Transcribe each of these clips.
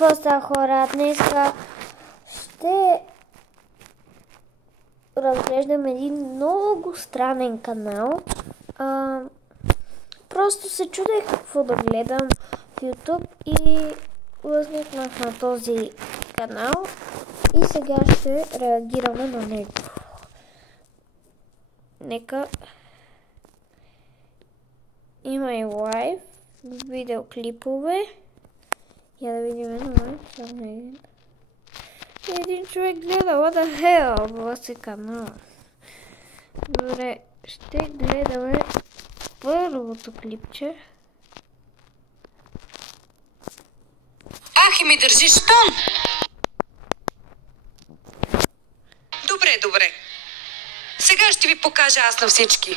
Какво става, хора? Днес ще разглеждам един много странен канал. Просто се чудех какво да гледам в YouTube и възникнах на този канал и сега ще реагираме на него. Нека има и лайв, видеоклипове. Я да видим само един. Един човек гледа, what the hell, в този канал. Добре, ще гледаме първото клипче. Ах, и ми държиш тон! Добре. Сега ще ви покажа аз на всички.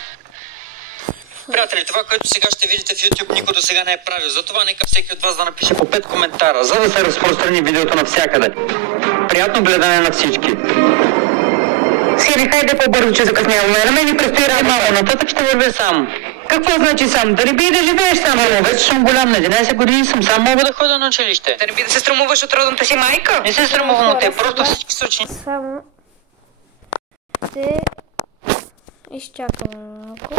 Приятели, това, което сега ще видите в YouTube, никой до сега не е правил. Затова нека всеки от вас да напише по 5 коментара, за да се разпространи видеото навсякъде. Приятно гледане на всички. Сири, хайде по-бързо, че закъсняваме. На мен ми предстои работа. Мамо, нататък ще вървя сам. Какво значи сам? Да не би да живееш сам? Мамо, вече съм голям, на 11 години съм сам, мога да ходя на училище. Да не би да се срамуваш от родната си майка? Не се срамувам от те, просто всички са учени. Само ще изчакаме малко.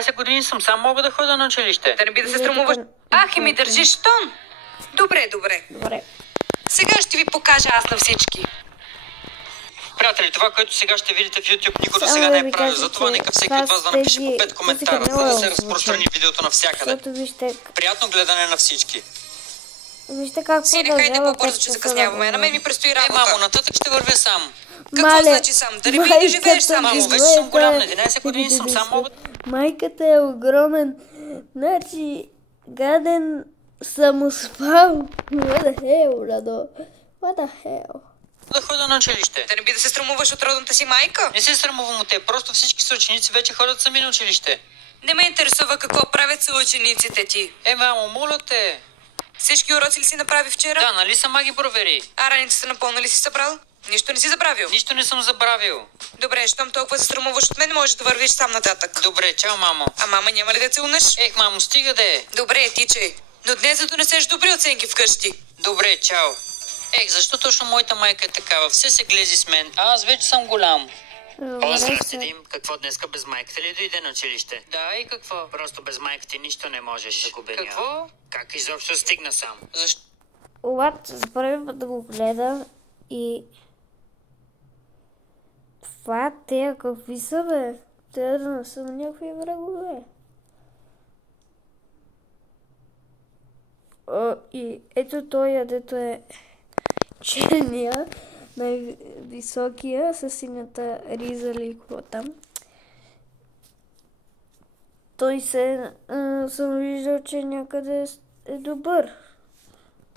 11 години съм сам, мога да ходя на училище. Да не би да се срамуваш. Ах, и ми държиш тон! Добре. Сега ще ви покажа аз на всички. Приятели, това, което сега ще видите в YouTube, никой до Само сега да не ви е правил. кажа, Затова че нека всеки това от вас да с напише по тези 5 коментара, музика за да много се звучи. разпространи видеото навсякъде. Защото Приятно гледане на всички. вижте как Сири, хайде продължава по-бързо, че закъсняваме. На мен ми предстои работа. Мамо, нататък ще вървя сам. Какво значи сам? Да не би да живееш сам? Мамо, вече съм голям, на 11 години съм сам, мога... Майката е огромен. Значи, гаден самоспал. What the hell, Радо? What the hell? Да ходя на училище. Да не би да се срамуваш от родната си майка? Не се срамувам от те, просто всички съученици вече ходят сами на училище. Не ме интересува какво правят съучениците ти. Мамо, моля те. Всички уроци ли си направи вчера? Да, нали сама ги провери? А раницата напълно ли си събрал? Нищо не си забравил? Нищо не съм забравил. Добре, щом толкова се срамуваш от мен, можеш да вървиш сам нататък. Добре, чао, мамо. А мама няма ли да те унеш? Мамо, стига де. Добре, тичай. Но днес да донесеш добри оценки вкъщи. Добре, чао. Защо точно моята майка е такава? Все се глези с мен, а аз вече съм голям. Здрасти, Дим. Какво днеска без майката ли дойде на училище? Да, и какво? Просто без майка ти нищо не можеш. Загубения. Какво? Как изобщо стигна сам? Защо? За първи път да го гледам и... Това те какви са, бе? Те да не са някакви врагове. И ето той, дето е черния, най-високия, с синята риза или какво там. Той съм виждал, че някъде е добър.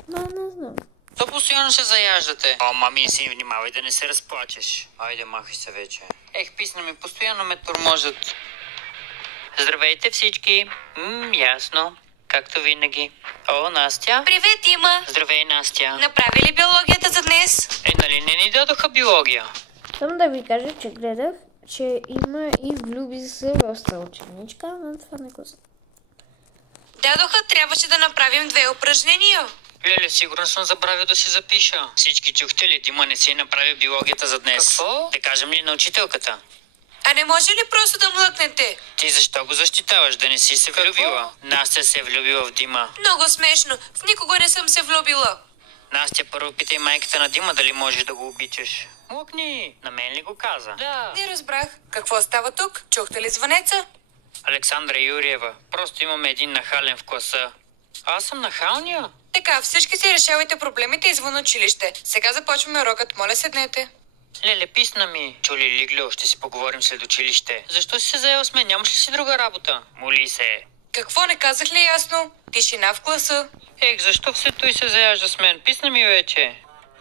Но не знам. То постоянно се заяждате. Мами, си внимавай да не се разплачеш. Айде, махай се вече. Писна ми, постоянно ме тормозят. Здравейте всички. Ясно. Както винаги. Настя. Привет, Дима. Здравей, Настя. Направи ли биологията за днес? Нали не ни дадоха биология? Само да ви кажа, че гледах, че има и влюби се в съученичка, но това не го знам. Дадоха, трябваше да направим 2 упражнения. Леле, сигурно съм забравил да си запиша. Всички чухте ли? Дима не си направи биологията за днес. Какво? Да кажем ли на учителката? А не може ли просто да млъкнете? Ти защо го защитаваш? Да не си се влюбила? Настя се е влюбила в Дима. Много смешно. В никого не съм се влюбила. Настя, първо питай майката на Дима дали можеш да го обичаш. Млъкни! На мен ли го каза? Да. Не разбрах. Какво става тук? Чухте ли звънеца? Александра Юриева. Просто имаме един нахален в класа. Аз съм нахалния? Така, всички си решавайте проблемите извън училище. Сега започваме урокът. Моля, седнете. Леле, писна ми. Чули, Лигло, ще си поговорим след училище. Защо си се заела с мен? Нямаш ли си друга работа? Моли се. Какво, не казах ли ясно? Тишина в класа. Защо все той се заяжда с мен? Писна ми вече.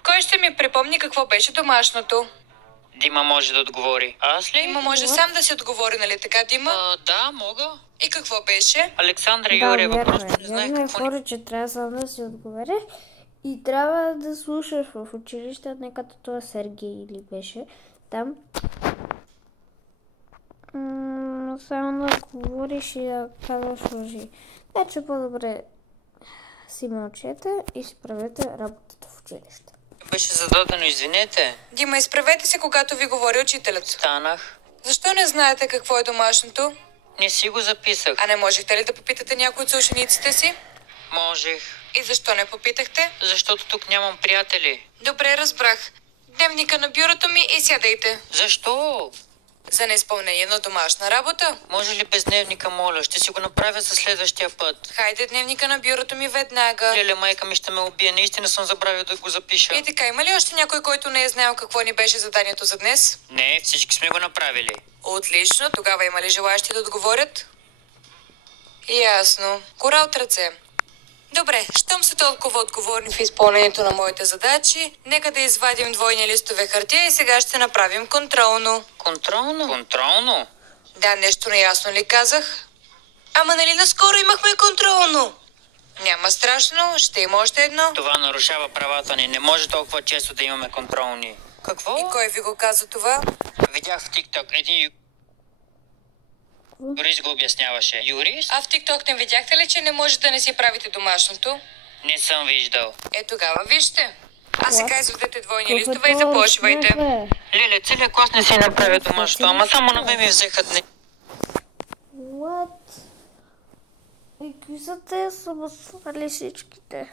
Кой ще ми припомни какво беше домашното? Дима може да отговори. Аз ли? Дима може сам да си отговори, нали така, Дима? Да, мога. И какво беше? Александра Юриева, просто не знаех какво какво... Хора, че трябва сам да си отговаря и трябва да слушаш в училище, не като това Сергей или беше там. но само да говориш и да казваш лъжи. Значи по-добре си мълчете и си правете работата в училище. Беше зададено, извинете. Дима, изправете се, когато ви говори учителят. Станах. Защо не знаете какво е домашното? Не си го записах. А не можехте ли да попитате някой от учениците си? Можех. И защо не попитахте? Защото тук нямам приятели. Добре, разбрах. Дневника на бюрото ми и сядайте. Защо? За неизпълнение на домашна работа. Може ли без дневника, моля? Ще си го направя за следващия път. Хайде дневника на бюрото ми веднага. Леле, майка ми ще ме убие. Наистина съм забравил да го запиша. И така, има ли още някой, който не е знаел какво ни беше заданието за днес? Не, всички сме го направили. Отлично. Тогава има ли желаящи да отговорят? Ясно. Кора от ръце. Добре, щом са толкова отговорни в изпълнението на моите задачи, нека да извадим двойни листове хартия и сега ще направим контролно. Контролно? Контролно? Да, нещо неясно ли казах? Ама нали наскоро имахме контролно? Няма страшно, ще има още едно. Това нарушава правата ни. Не може толкова често да имаме контролни. Какво? И кой ви го каза това? Видях в TikTok един юрист го обясняваше. Юрист? А в TikTok не видяхте ли, че не може да не си правите домашното? Не съм виждал. Е, тогава вижте. А сега изведете двойни листове и започвайте. Лиле, целият клас не си направи домашното, ама само на мен ми взеха дни. What? И кои са те са свали всичките?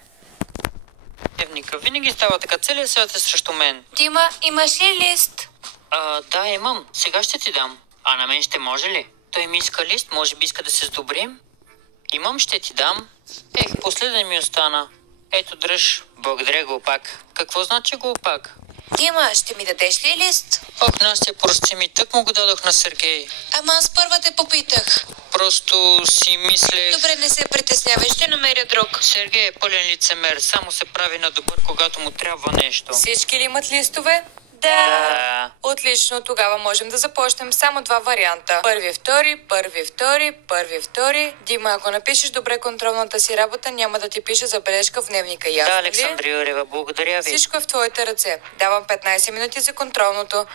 Дневника, винаги става така. Целият свят е срещу мен. Дима, имаш ли лист? Да, имам. Сега ще ти дам. А на мен ще може ли? Той ми иска лист, може би иска да се сдобрим. Имам, ще ти дам. Последен ми остана. Ето, дръж. Благодаря, глупак. Какво значи глупак? Дима, ще ми дадеш ли лист? Ох, Настя, прости ми, тък му го дадох на Сергей. Ама аз първа те попитах. Просто си мислех... Добре, не се притеснявай, ще намеря друг. Сергей е пълен лицемер, само се прави на добър, когато му трябва нещо. Всички ли имат листове? Да. Отлично, тогава можем да започнем. Само два варианта. Първи, втори. Дима, ако напишеш добре контролната си работа, няма да ти пише забележка в дневника. Ясно Да, ли? Александра Юрева, благодаря ви. Всичко е в твоите ръце. Давам 15 минути за контролното.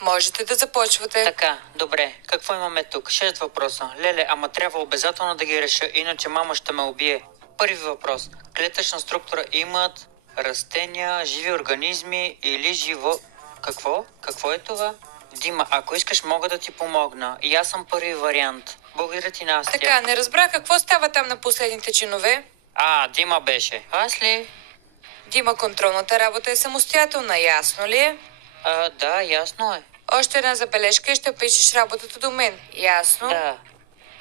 Можете да започвате. Така, добре. Какво имаме тук? 6 въпроса. Леле, ама трябва обязателно да ги реша, иначе мама ще ме убие. Първи въпрос. Клетъчна структура имат растения, живи организми или живо... Какво? Какво е това? Дима, ако искаш, мога да ти помогна. И аз съм първи вариант. Благодаря ти, Настя. Така, не разбрах какво става там на последните чинове. Дима беше. Аз ли? Дима, контролната работа е самостоятелна, ясно ли е? Да, ясно е. Още една забележка и ще пишеш работата до мен. Ясно? Да.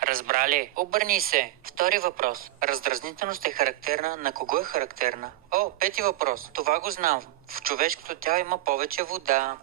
Разбрали? Обърни се. Втори въпрос. Раздразнителност е характерна. На кого е характерна? Пети въпрос. Това го знам. В човешкото тяло има повече вода.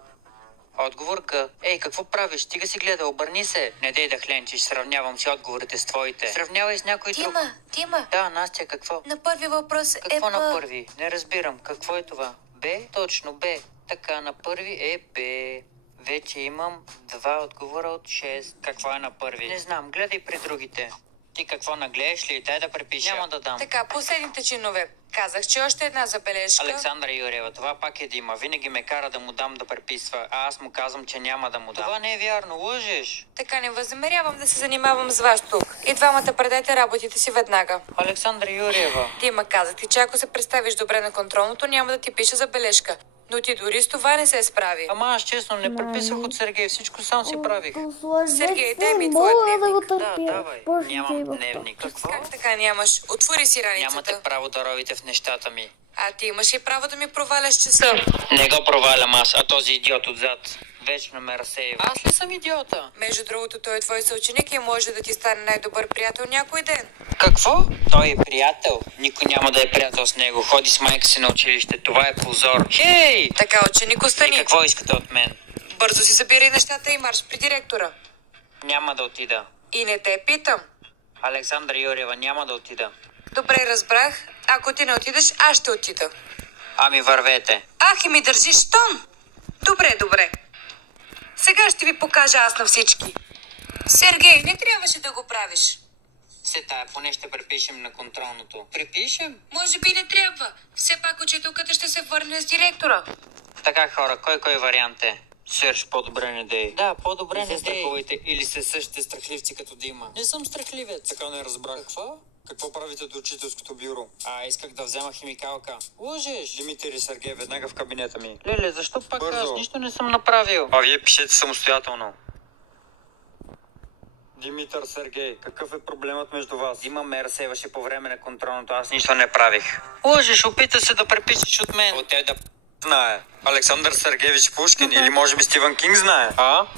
Отговор Г. Какво правиш? Стига си гледа, обърни се. Не дей да хленчиш, сравнявам си отговорите с твоите. Сравнявай с някой друг. Дима. Да, Настя, какво? На първи въпрос Какво на първи? Не разбирам. Какво е това? Б? Точно, Б. Така, на първи е Б. Вече имам 2 отговора от 6. Какво е на първи? Не знам, гледай при другите. Ти какво нагледаш ли? Дай да препиша. Няма да дам. Така, последните чинове. Казах, че още една забележка. Александра Юрева, това пак е Дима. Винаги ме кара да му дам да преписва, а аз му казвам, че няма да му дам. Това не е вярно, лъжеш. Така, не възнамерявам да се занимавам с вас тук. И двамата предайте работите си веднага. Александра Юрева. Дима, казах ти, че ако се представиш добре на контролното, няма да ти пиша забележка. Но ти дори с това не се справи. Ама аз честно не преписвах от Сергей, всичко сам си правих. Сергей, дай ми твоя дневник. Да, давай. Нямам дневник. Какво? Как така нямаш? Отвори си раницата. Нямате право да ровите в нещата ми. А ти имаш ли право да ми проваляш часа? Не го провалям аз, а този идиот отзад вечно ме разсеява. Аз ли съм идиота? Между другото, той е твой съученик и може да ти стане най-добър приятел някой ден. Какво? Той е приятел. Никой няма да е приятел с него. Ходи с майка си на училище. Това е позор. Хей! Така, ученик, остани. И какво искате от мен? Бързо си забери нещата и марш при директора. Няма да отида. И не те питам. Александра Юрева, няма да отида. Добре, разбрах. Ако ти не отидеш, аз ще отида. Ами вървете. И ми държиш тон. Добре. Сега ще ви покажа аз на всички. Сергей, не трябваше да го правиш. Поне ще препишем на контролното. Препишем? Може би не трябва. Все пак учителката ще се върне с директора. Така, хора, кой вариант е? Серж, по-добре не дей. Да, по-добре не страхувайте или се същите страхливци като Дима. Не съм страхливец. Така не разбрах. Какво правите до учителското бюро? Исках да взема химикалка. Лъжеш! Димитър и Сергей, веднага в кабинета ми. Леле, защо пак Бързо. аз нищо не съм направил? Вие пишете самостоятелно. Димитър, Сергей, какъв е проблемът между вас? Дима ме разсейваше по време на контролното, аз нищо не правих. Лъжеш, опита се да препишеш от мен. От те да знае. Александър Сергеевич Пушкин или може би Стивън Кинг знае?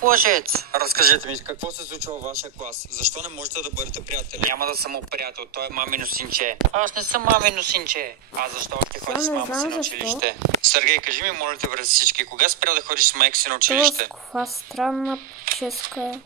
Лъжец! Разкажете ми, какво се случва във вашия клас? Защо не можете да бъдете приятели? Няма да съм му приятел, той е мамино синче. Аз не съм мамино синче. Защо още ходиш с мама си на училище? Сергей, кажи ми, моля те, връз всички, кога спря да ходиш с майка си на училище? Каква странна прическа е.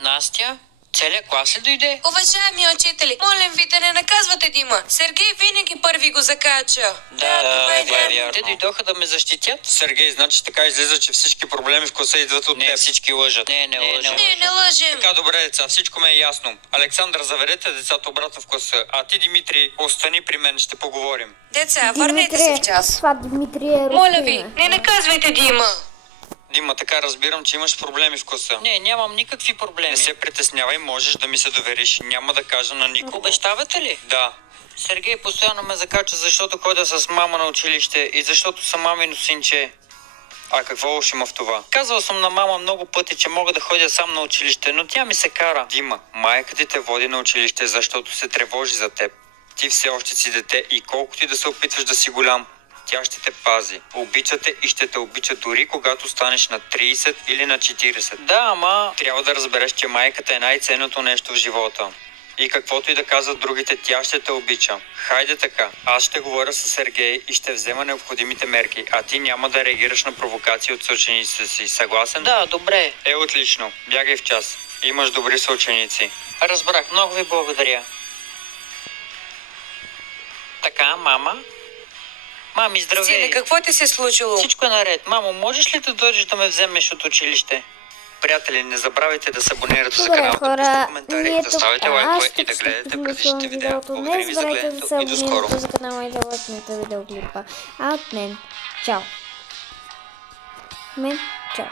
Настя? Целият клас ли дойде? Уважаеми учители, молим ви да не наказвате Дима. Сергей винаги първи го закача. Това е вярно. Те дойдоха да ме защитят? Сергей, значи така излиза, че всички проблеми в класа идват от теб. Не, всички лъжат. Не лъжат. Не лъжем. Така, добре, деца, всичко ме е ясно. Александър, заведете децата обратно в класа, а ти, Димитри, остани при мен, ще поговорим. Деца, върнете се в час. Това Димитрий е Моля ви, не наказвайте Дима. Дима, така разбирам, че имаш проблеми в класа. Не, нямам никакви проблеми. Не се притеснявай, можеш да ми се довериш. Няма да кажа на никого. Обещавате ли? Да. Сергей постоянно ме закача, защото ходя с мама на училище и защото съм мамино синче. А какво лошо има в това? Казвал съм на мама много пъти, че мога да ходя сам на училище, но тя ми се кара. Дима, майка ти те води на училище, защото се тревожи за теб. Ти все още си дете и колкото и да се опитваш да си голям, тя ще те пази. Обича те и ще те обича дори когато станеш на 30 или на 40. Да, ама... Трябва да разбереш, че майката е най-ценното нещо в живота. И каквото и да казват другите, тя ще те обича. Хайде така, аз ще говоря с Сергей и ще взема необходимите мерки, а ти няма да реагираш на провокации от съучениците си. Съгласен? Да, добре. Отлично. Бягай в час. Имаш добри съученици. Разбрах, много ви благодаря. Така, мама? Мами, здравей! Сине, какво ти се е случило? Всичко е наред. Мамо, можеш ли да дойдеш да ме вземеш от училище? Приятели, не забравяйте да се абонирате за Добре, канала, да пишете хора, коментари, ние да тук ставите лайкове и да ще гледате приключвам предишните видеа. видеото. Благодаря Не ви за забравяйте да гледането се и до скоро. абонирате за канала и да лайкнете видеоклипа. А от мен, чао! Чао!